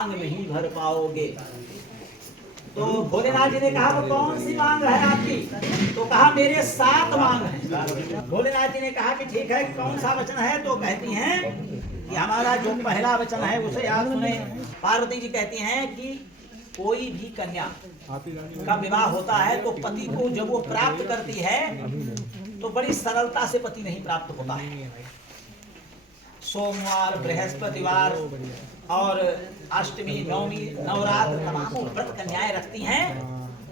मांग नहीं भर पाओगे। तो भोलेनाथ जी ने कहा वो कौन सी मांग है आपकी? तो कहा मेरे 7 मांग है। भोलेनाथ जी ने कहा कि ठीक है, कौन सा वचन है? तो कहती हैं कि हमारा जो पहला वचन है उसे आप सुने। पार्वती जी कहती हैं कि कोई भी कन्या का विवाह होता है तो पति को जब वो प्राप्त करती है तो बड़ी सरलता से पति नहीं प्राप्त होता है। सोमवार, बृहस्पतिवार और अष्टमी, नवमी, नवरात्र तमाम व्रत कन्याएं रखती हैं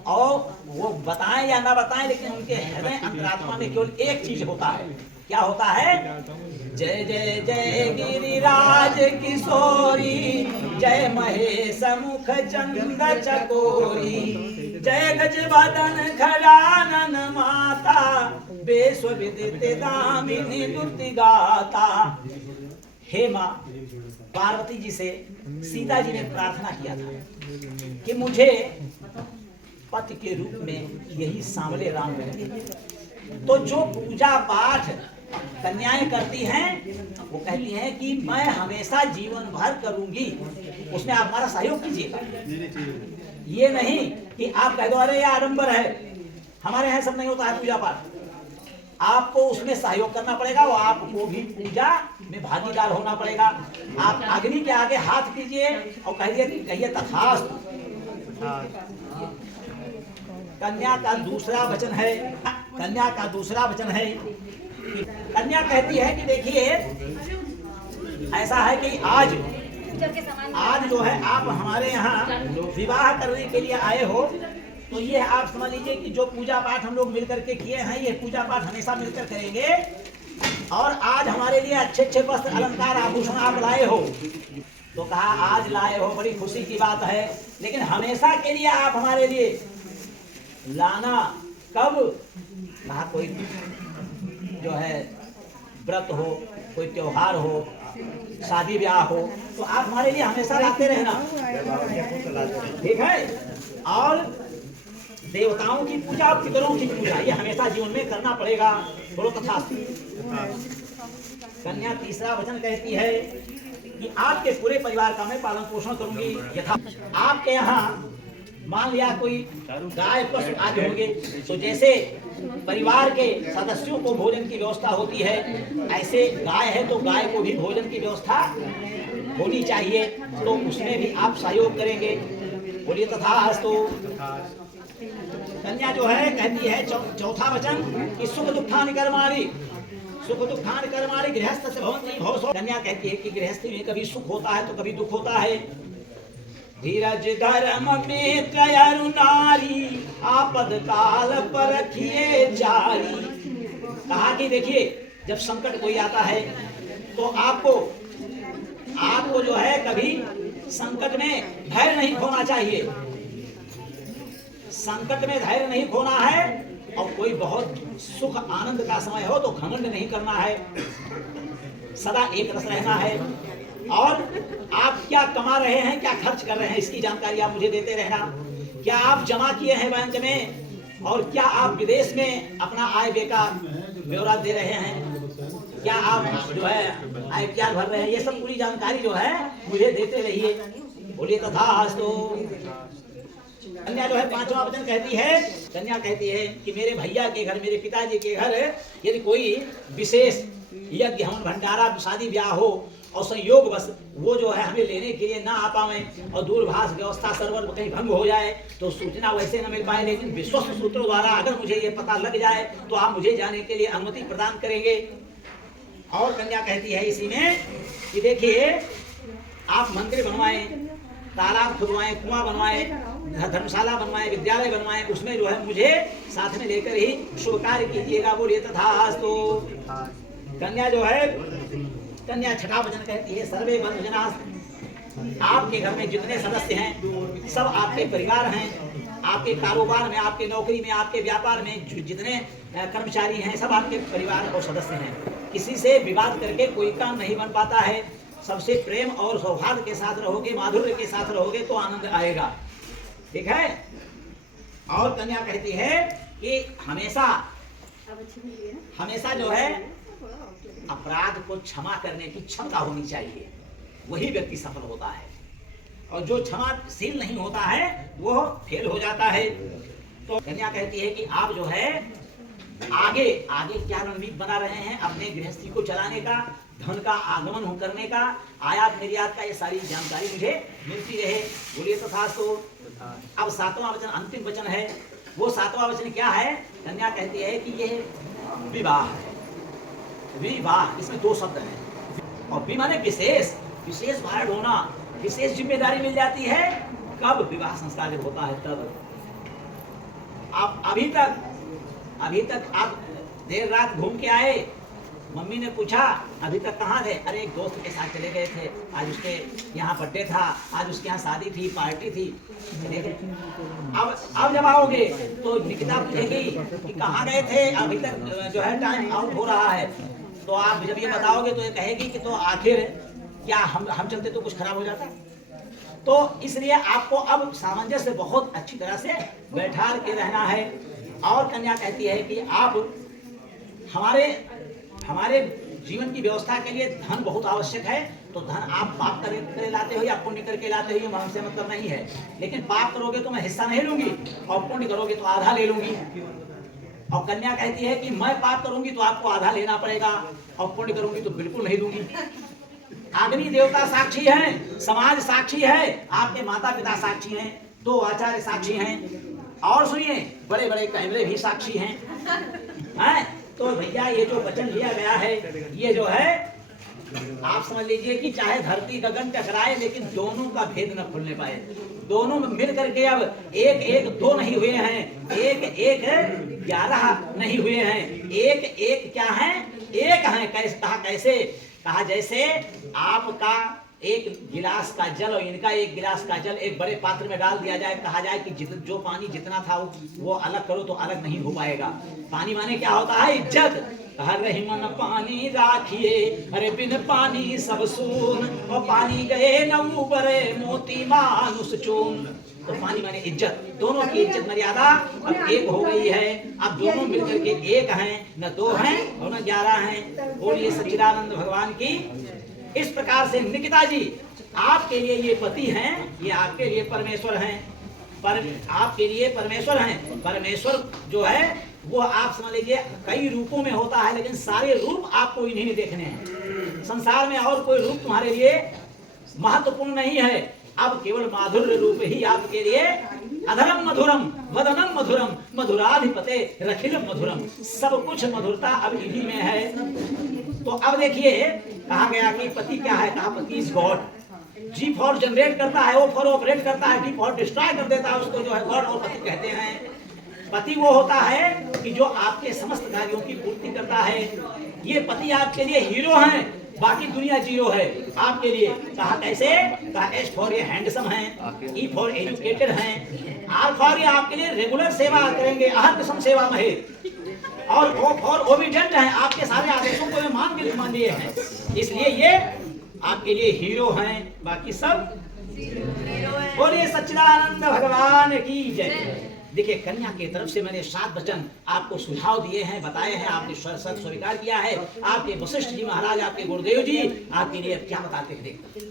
और वो बताएं या ना बताएं, लेकिन उनके हृदय अंतरात्मा में केवल एक चीज होता है। क्या होता है? जय जय जय गिरिराज किशोरी, जय महेश मुख चंद चकोरी, जय गजवदन खजानन माता, विश्व विदित दामिनी दुति गाता। हे माँ, पार्वती जी से सीता जी ने प्रार्थना किया था कि मुझे पति के रूप में यही सांवले राम मिले। तो जो पूजा पाठ कन्याएं करती हैं वो कहती हैं कि मैं हमेशा जीवन भर करूंगी, उसमें आप हमारा सहयोग कीजिएगा। ये नहीं कि आप कह दो अरे ये आडंबर है, हमारे यहाँ सब नहीं होता है पूजा पाठ। आपको उसमें सहयोग करना पड़ेगा, वो आपको भी पूजा में भागीदार होना पड़ेगा। आप अग्नि के आगे हाथ कीजिए और कहिए तथास्तु। कन्या का दूसरा वचन है, कन्या का दूसरा वचन है कि कन्या कहती है कि देखिए ऐसा है कि आज जो है आप हमारे यहाँ विवाह करने के लिए आए हो, तो ये आप समझ लीजिए कि जो पूजा पाठ हम लोग मिलकर के किए हैं, ये पूजा पाठ हमेशा मिलकर करेंगे। और आज हमारे लिए अच्छे अच्छे वस्त्र, अलंकार, आभूषण आप लाए हो। तो कहा आज लाए हो, बड़ी खुशी की बात है, लेकिन हमेशा के लिए आप हमारे लिए लाना कब? कहा कोई जो है व्रत हो, कोई त्योहार हो, शादी ब्याह हो, तो आप हमारे लिए हमेशा लाते रहना, ठीक है? और देवताओं की पूजा, पितरों की पूजा, ये हमेशा जीवन में करना पड़ेगा। बोलो तथास्तु। कन्या तीसरा वचन कहती है कि आपके पूरे परिवार का मैं पालन पोषण करूंगी। यथा आपके यहाँ मान लिया कोई गाय पशु आदि होंगे, तो जैसे परिवार के सदस्यों को भोजन की व्यवस्था होती है, ऐसे गाय है तो गाय को भी भोजन की व्यवस्था होनी चाहिए, तो उसमें भी आप सहयोग करेंगे। बोलिए तथास्तु। कन्या जो है कहती है चौथा वचन कि सुख दुखान कर्माणि, सुख दुखान कर्माणि गृहस्थ से भवन्ति भवसो। कन्या कहती है कि गृहस्थी में कभी सुख होता है तो कभी दुख होता है। धीरज धर्म मित्र अरु नारी, आपद काल पर रखिए जारी। कहा कि देखिए जब संकट कोई आता है तो आपको जो है कभी संकट में धैर्य नहीं खोना चाहिए, संकट में धैर्य नहीं खोना है। और कोई बहुत सुख आनंद का समय हो तो घमंड नहीं करना है, सदा एक रस रहना है। और आप क्या कमा रहे हैं, क्या खर्च कर रहे हैं, इसकी जानकारी आप मुझे देते रहना। क्या आप जमा किए हैं बैंक में, और क्या आप विदेश में अपना आय व्यय का ब्यौरा दे रहे हैं, क्या आप जो है आय क्या भर रहे हैं, ये सब पूरी जानकारी जो है मुझे देते रहिए। बोलिए तथास्तु। कन्या जो है पांचवा वचन कहती है, कन्या कहती है कि मेरे भैया के घर, मेरे पिताजी के घर यदि कोई विशेष यज्ञ, हवन, भंडारा, शादी ब्याह हो और संयोग बस वो जो है हमें लेने के लिए ना आ पाए और दूरभाष व्यवस्था सर्वर कहीं भंग हो जाए तो सूचना वैसे न मिल पाए, लेकिन विश्वस्त सूत्रों द्वारा अगर मुझे ये पता लग जाए तो आप मुझे जाने के लिए अनुमति प्रदान करेंगे। और कन्या कहती है इसी में कि देखिए आप मंदिर बनवाएं, तालाब खुदवाएं, कुआं बनवाएं, धर्मशाला बनवाएं, विद्यालय बनवाएं, उसमें जो है मुझे साथ में लेकर ही शुभ कार्य कीजिएगा। बोलिए तथास्तु। कन्या जो है, कन्या छठा वचन कहती है सर्वे बंधुजना, आपके घर में जितने सदस्य हैं सब आपके परिवार हैं, आपके कारोबार में, आपके नौकरी में, आपके व्यापार में जितने कर्मचारी हैं सब आपके परिवार और सदस्य हैं। किसी से विवाद करके कोई काम नहीं बन पाता है, सबसे प्रेम और सौहार्द के साथ रहोगे, माधुर्य के साथ रहोगे तो आनंद आएगा, ठीक है? और कन्या कहती है कि हमेशा जो है अपराध को क्षमा करने की क्षमता होनी चाहिए, वही व्यक्ति सफल होता है। और जो क्षमाशील नहीं होता है वो फेल हो जाता है। तो कन्या कहती है कि आप जो है आगे आगे क्या रणनीति बना रहे हैं अपने गृहस्थी को चलाने का, धन का आगमन करने का, आयात निर्यात का, ये सारी जानकारी मुझे मिलती रहे। बोलिए तथास्तु। अब 7वां वचन अंतिम वचन है। वो 7वां वचन क्या है? कन्या कहती है कि ये विवाह है। विवाह, इसमें 2 शब्द हैं और विवाह में विशेष विशेष भार होना, विशेष जिम्मेदारी मिल जाती है। कब? विवाह संस्कार जब होता है तब। आप अभी तक आप देर रात घूम के आए, मम्मी ने पूछा अभी तक कहाँ थे? अरे एक दोस्त के साथ चले गए थे, आज उसके यहाँ बर्थडे था, आज उसके यहाँ शादी थी, पार्टी थी। अब जब आओगे तो निकिता पूछेगी कि कहाँ गए थे, अभी तक जो है टाइम आउट हो रहा है। तो आप जब ये बताओगे तो ये कहेगी कि तो आखिर क्या हम चलते तो कुछ खराब हो जाता। तो इसलिए आपको अब सामंजस्य बहुत अच्छी तरह से बैठा के रहना है। और कन्या कहती है कि आप हमारे जीवन की व्यवस्था के लिए धन बहुत आवश्यक है। तो धन आप पाप करके लाते हो या पुण्य करके लाते हो, ये हमसे मतलब नहीं है। लेकिन पाप करोगे तो मैं हिस्सा नहीं लूंगी और पुण्य करोगे तो आधा ले लूंगी। और कन्या कहती है कि मैं पाप करूंगी तो आपको आधा लेना पड़ेगा और पुण्य करूंगी तो बिल्कुल नहीं दूंगी। अग्नि देवता साक्षी हैं, समाज साक्षी है, आपके माता पिता साक्षी हैं, 2 आचार्य साक्षी हैं, और सुनिए बड़े बड़े कैमरे भी साक्षी हैं। तो भैया ये जो वचन लिया गया है, ये जो है आप समझ लीजिए कि चाहे धरती गगन टकराए लेकिन दोनों का भेद न खुलने पाए। दोनों में मिल करके अब 1-1-2 नहीं हुए हैं, 1-1-11 नहीं हुए हैं, 1-1 क्या है? 1 है। कैसे कहा? जैसे आपका एक गिलास का जल और इनका एक गिलास का जल एक बड़े पात्र में डाल दिया जाए, कहा जाए कि जो पानी जितना था वो अलग करो तो अलग नहीं हो पाएगा। पानी माने क्या होता है? इज्जत। हर रही मन पानी राखिए, अरे बिन पानी सब सून, और पानी गए न उबरे मोती मानुष चून। तो पानी माने इज्जत। दोनों की इज्जत मर्यादा अब 1 हो गई है। अब दोनों मिलकर के 1 हैं, न 2 हैं और न 11 हैं। बोलिए सच्चिदानंद भगवान की। इस प्रकार से निकिता जी, आपके लिए ये पति हैं, ये आपके लिए परमेश्वर हैं। आपके लिए परमेश्वर हैं। परमेश्वर जो है वो आप समझ लीजिए कई रूपों में होता है, लेकिन सारे रूप आपको इन्हीं देखने हैं। संसार में और कोई रूप तुम्हारे लिए महत्वपूर्ण नहीं है। अब केवल माधुर्य रूप ही आपके लिए। अधरम मधुरम वदनम मधुरम मधुराधिपते रखिलम मधुरम। सब कुछ मधुरता अब इन्हीं में है। तो अब देखिए कहा गया कि पति क्या है? कहा पति is God. G for generate करता है, O फॉर ऑपरेट करता है, D फॉर डिस्ट्रॉय कर देता है, उसको जो है गॉड और पति कहते हैं। पति वो होता है कि जो आपके समस्त कार्यों की पूर्ति करता है। ये पति आपके लिए हीरो हैं, बाकी दुनिया जीरो है आपके लिए। कहा कैसे? कहा S फॉर ये हैंडसम हैं, E फॉर एजुकेटेड हैं, R फॉर ये आपके लिए रेगुलर सेवा करेंगे, अहर्त सम सेवा महे, और O फॉर ओबीडिएंट हैं, आपके सारे आदेशों को मान लिए हैं। इसलिए ये आपके लिए हीरो हैं, बाकी सब बोलिए सच्चिदानंद भगवान की जय। देखिए कन्या की तरफ से मैंने 7 वचन आपको सुझाव दिए हैं, बताए हैं, आपने स्वीकार किया है। आपके वशिष्ठ जी महाराज, आपके गुरुदेव जी आपके लिए क्या बताते हैं देखते हैं।